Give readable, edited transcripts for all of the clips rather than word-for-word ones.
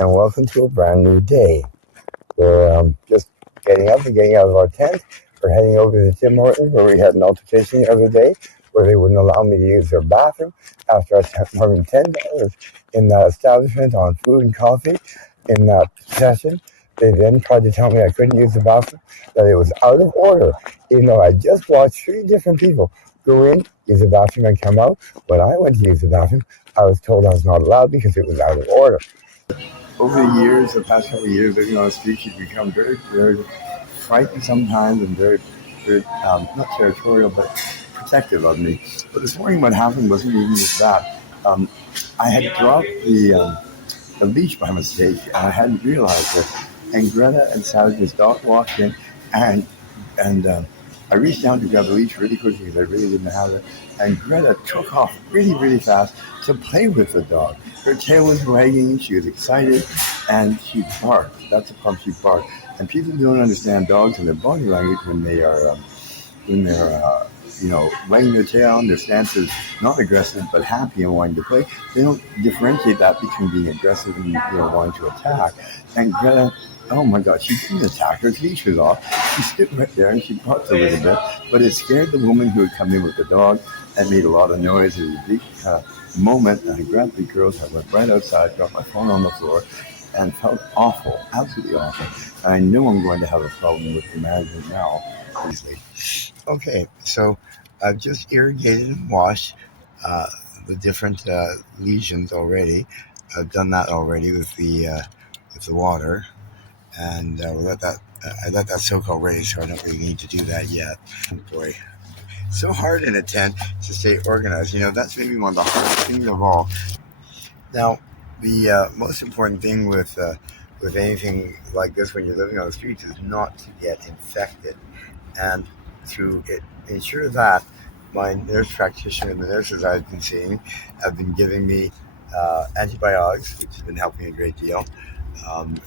and welcome to a brand new day. We're just getting up and getting out of our tent. We're heading over to Tim Hortons, where we had an altercation the other day, where they wouldn't allow me to use their bathroom after I spent more than $10 in the establishment on food and coffee in that session. They then tried to tell me I couldn't use the bathroom, that it was out of order, even though I just watched 3 different people go in, use the bathroom, and come out. When I went to use the bathroom, I was told I was not allowed because it was out of order. Over the years, the past couple of years, living on the streets, you become very, very frightened sometimes and very, very, not territorial, but protective of me. But this morning, what happened wasn't even just that. I had dropped the leash by mistake, and I hadn't realized it. And Greta and Savage's dog walked in, and I reached down to grab the leash really quickly because I really didn't have it. And Greta took off really, really fast to play with the dog. Her tail was wagging, she was excited, and she barked. That's the pump, she barked. And people don't understand dogs and their body language when they're wagging their tail, and their stance is not aggressive but happy and wanting to play. They don't differentiate that between being aggressive and wanting to attack. And Greta, oh my God, she didn't attack. Her leash was off. She stood right there and she barked a little bit, but it scared the woman who had come in with the dog and made a lot of noise. It was a big moment, and I grabbed the girls. I went right outside, dropped my phone on the floor, and felt awful, absolutely awful. And I know I'm going to have a problem with the management now, easily. Okay, so I've just irrigated and washed the different lesions already. I've done that already with the water, and I let that soak already, so I don't really need to do that yet. Oh boy, so hard in a tent to stay organized. That's maybe one of the hardest things of all. Now, the most important thing with anything like this when you're living on the streets is not to get infected, and to ensure that, my nurse practitioner and the nurses I've been seeing have been giving me antibiotics, which has been helping a great deal,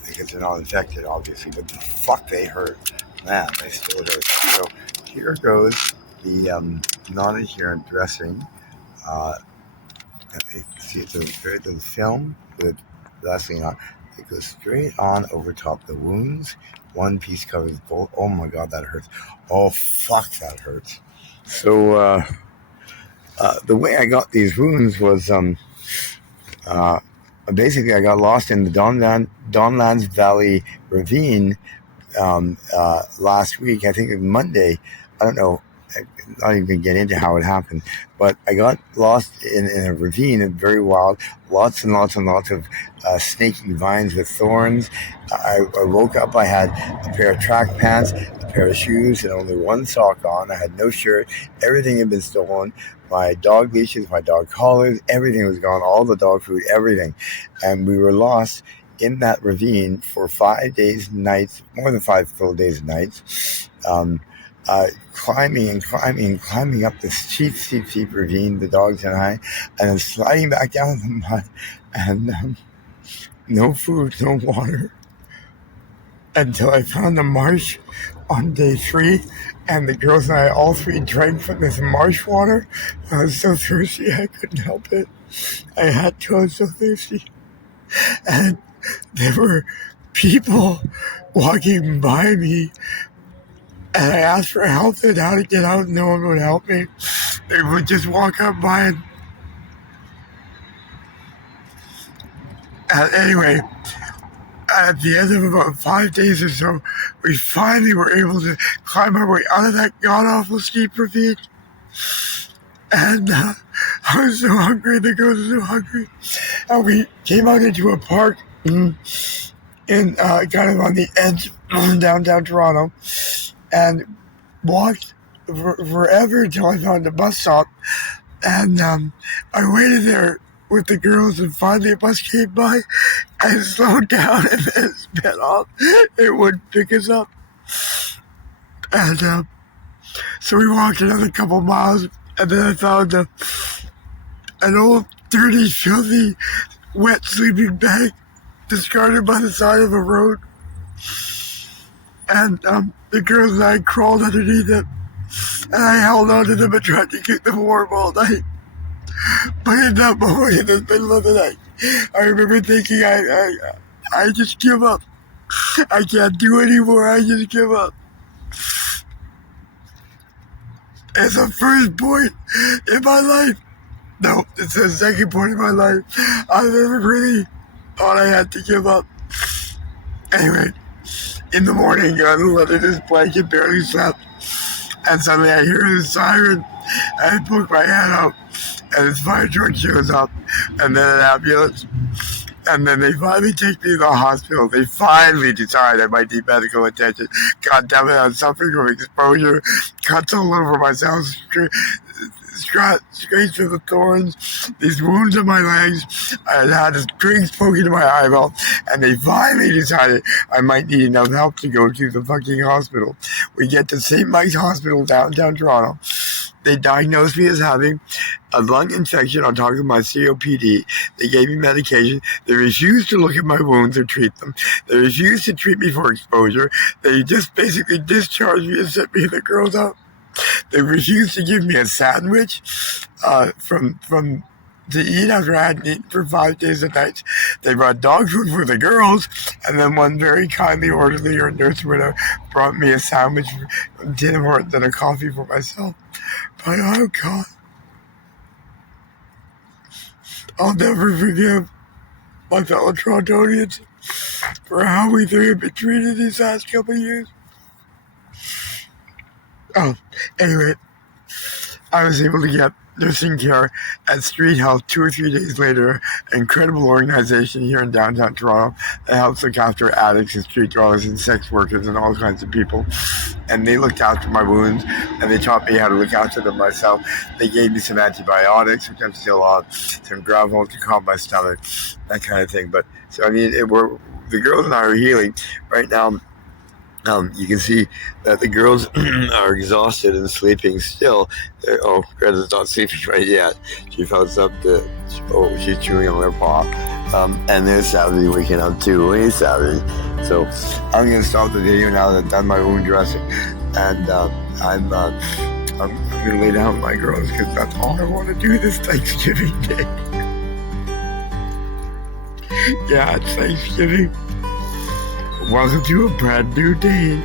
because they're not infected, obviously, but fuck, they hurt. Man, they still hurt. So here goes the non-adherent dressing. See, it's a very little film with Vaseline on. It goes straight on over top the wounds. One piece covers both. Oh my God, that hurts. Oh fuck, that hurts. So the way I got these wounds was basically I got lost in the Donlands Valley ravine last week. I think it was Monday. I don't know. I'm not even get into how it happened, but I got lost in a ravine. It's very wild, lots and lots and lots of snaking vines with thorns. I woke up, I had a pair of track pants, a pair of shoes, and only one sock on. I had no shirt. Everything had been stolen. My dog leashes, my dog collars, everything was gone, all the dog food, everything. And we were lost in that ravine for 5 days and nights, more than 5 full days and nights. Climbing up this steep ravine, the dogs and I, and then sliding back down the mud, and no food, no water, until I found the marsh on day 3, and the girls and I all 3 drank from this marsh water. I was so thirsty, I couldn't help it. I had to, I was so thirsty. And there were people walking by me, and I asked for help and how to get out. No one would help me. They would just walk up by and anyway, at the end of about 5 days or so, we finally were able to climb our way out of that god-awful steep ravine. And I was so hungry, the girls were so hungry. And we came out into a park in kind of on the edge of downtown Toronto, and walked forever until I found a bus stop. And I waited there with the girls, and finally a bus came by. I slowed down and then sped off. It wouldn't pick us up. And so we walked another couple miles, and then I found an old, dirty, filthy, wet sleeping bag discarded by the side of a road. And the girls and I crawled underneath it, and I held onto them and tried to keep them warm all night. But in that moment, in the middle of the night, I remember thinking, I just give up. I can't do anymore. I just give up. It's the first point in my life. No, it's the second point in my life. I've ever really thought I had to give up. Anyway, in the morning, I'm under this blanket, barely slept, and suddenly I hear the siren, and I poke my head out, and this fire truck shows up, and then an ambulance, and then they finally take me to the hospital. They finally decide I might need medical attention. God damn it, I'm suffering from exposure, cuts all over myself, straight through the thorns, these wounds on my legs. I had a string poking to my eyeball, and they finally decided I might need enough help to go to the fucking hospital. We get to St. Mike's Hospital, downtown Toronto. They diagnosed me as having a lung infection on top of my COPD. They gave me medication. They refused to look at my wounds or treat them. They refused to treat me for exposure. They just basically discharged me and sent me to the girls out. They refused to give me a sandwich to eat after I hadn't eaten for 5 days and nights. They brought dog food for the girls, and then one very kindly orderly or nurse brought me a sandwich from Tim Hortons and a coffee for myself. But oh God, I'll never forgive my fellow Torontonians for how we three have been treated these last couple of years. Oh, anyway, I was able to get nursing care at Street Health 2 or 3 days later, an incredible organization here in downtown Toronto that helps look after addicts and street dwellers and sex workers and all kinds of people. And they looked after my wounds, and they taught me how to look after them myself. They gave me some antibiotics, which I'm still on, some Gravol to calm my stomach, that kind of thing. But so I mean, the girls and I are healing right now. You can see that the girls are exhausted and sleeping still. Greta's not sleeping right yet. She felt something. She's chewing on her paw. And they're Saturday waking up too. It's Saturday. So I'm going to stop the video now that I've done my wound dressing. And I'm going to lay down with my girls because that's all I want to do this Thanksgiving day. Yeah, it's Thanksgiving. Welcome to a brand new day.